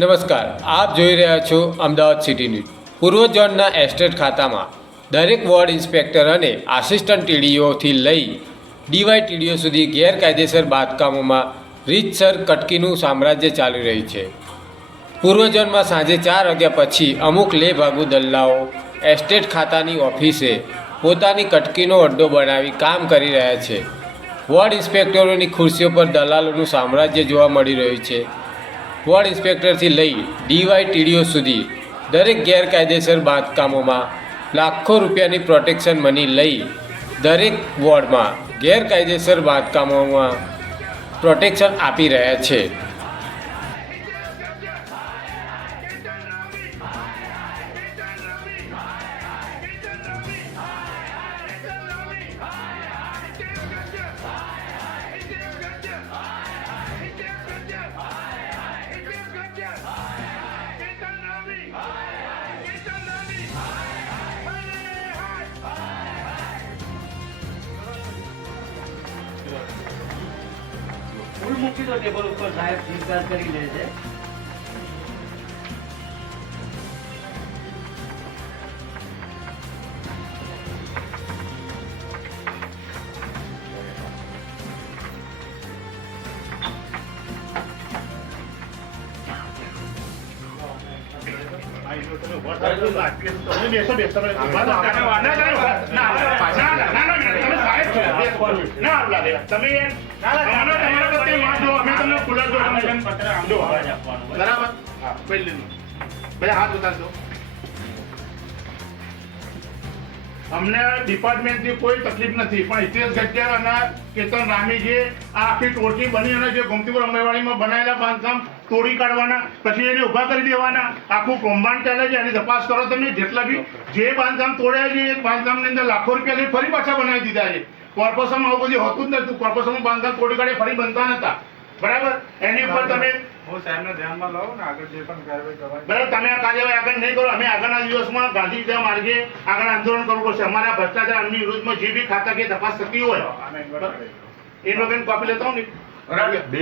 નમસ્કાર, આપ જોઈ રહ્યા છો અમદાવાદ સિટી ન્યૂઝ. પૂર્વ ઝોનના એસ્ટેટ ખાતામાં દરેક વોર્ડ ઇન્સ્પેક્ટર અને આસિસ્ટન્ટ ટીડીઓથી લઈ ડીવાય ટીડીઓ સુધી ગેરકાયદેસર બાંધકામોમાં રીતસર કટકીનું સામ્રાજ્ય ચાલી રહ્યું છે. પૂર્વ ઝોનમાં સાંજે ચાર વાગ્યા પછી અમુક લે ભાગુ દલ્લાઓ એસ્ટેટ ખાતાની ઓફિસે પોતાની કટકીનો અડ્ડો બનાવી કામ કરી રહ્યા છે. વોર્ડ ઇન્સ્પેક્ટરોની ખુરશીઓ પર દલાલોનું સામ્રાજ્ય જોવા મળી રહ્યું છે. વોર્ડ ઇન્સ્પેક્ટરથી લઈ ડીવાય ટીડીઓ સુધી દરેક ગેરકાયદેસર બાંધકામોમાં લાખો રૂપિયાની પ્રોટેક્શન મની લઈ દરેક વોર્ડમાં ગેરકાયદેસર બાંધકામોમાં પ્રોટેક્શન આપી રહ્યા છે. મૂકી દો ટેબલ ઉપર સાહેબ સ્વીકાર કરી લે છે તમે બેસો બેસો ના, ના, ના, ના, અમને તમારા પ્રત્યે કોઈ તકલીફ નથી, પણ હિતેશ ગજ્જર અને કેતન રામી જે આ આખી ટોળકી બની અને જે ગોમતીપુર અમરેવાડીમાં બનાવેલા બાંધકામ તોડી કાઢવાના, પછી એને ઊભા કરી દેવાના. આખું કૌભાંડ ચાલે છે, એની તપાસ કરો તમે, જેટલા બી જે બાંધકામ તોડ્યા છે, એ બાંધકામની અંદર લાખો રૂપિયા લઈ ફરી પાછા બનાવી દીધા છે. કોર્પોરેશનમાં આવું બધું હોતું જ નતું કોર્પોરેશનમાં બાંધકામ તોડી કાઢે ફરી બનતા નતા બરાબર? એની ઉપર તમે ધ્યાનમાં લાવું ને આગળ જે પણ કાર્યવાહી બરાબર તમે આ કાર્યવાહી આગળ નહીં કરો. અમે આગળના દિવસમાં ગાંધી વિદ્યા માર્ગે આગળ આંદોલન કરવું પડશે. અમારા ભ્રષ્ટાચાર અમની વિરુદ્ધમાં જે બી ખાતાકીય તપાસ થતી હોય એ લોકોની કોપી લેતા હું ને. બરાબર. બે